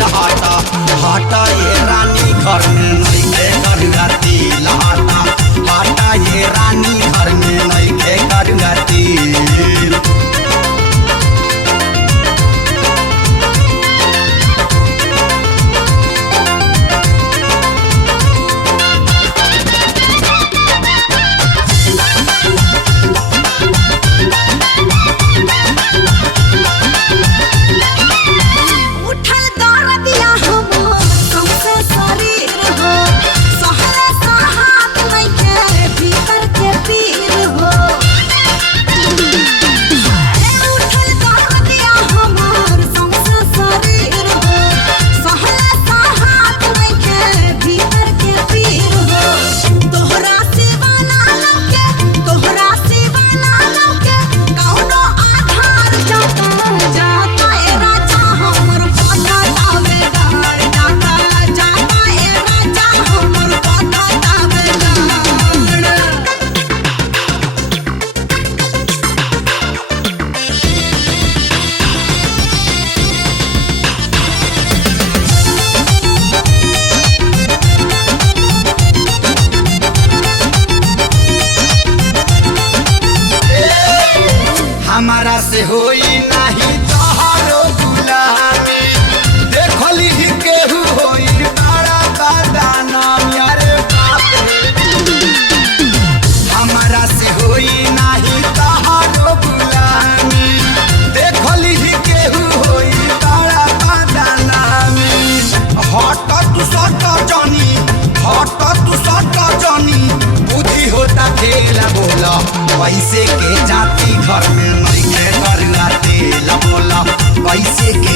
तिल हटा हटा ये रानी घर में नइखे करुआ तिल हटा हटा ये रानी घर में नइखे करुआ तिल। हमारा से होई नहीं तोहरो गुलामी देखली केहू होई बड़ा बदनाम यारे बाप रे। हमारा से होई नहीं तोहरो गुलामी देखली केहू होई बड़ा बदनाम। हट तू सट जानी हट तू सट जानी बुद्धि होता खेला बोला पैसे के जाती घर में नइखे करुआ तेल बोला पैसे के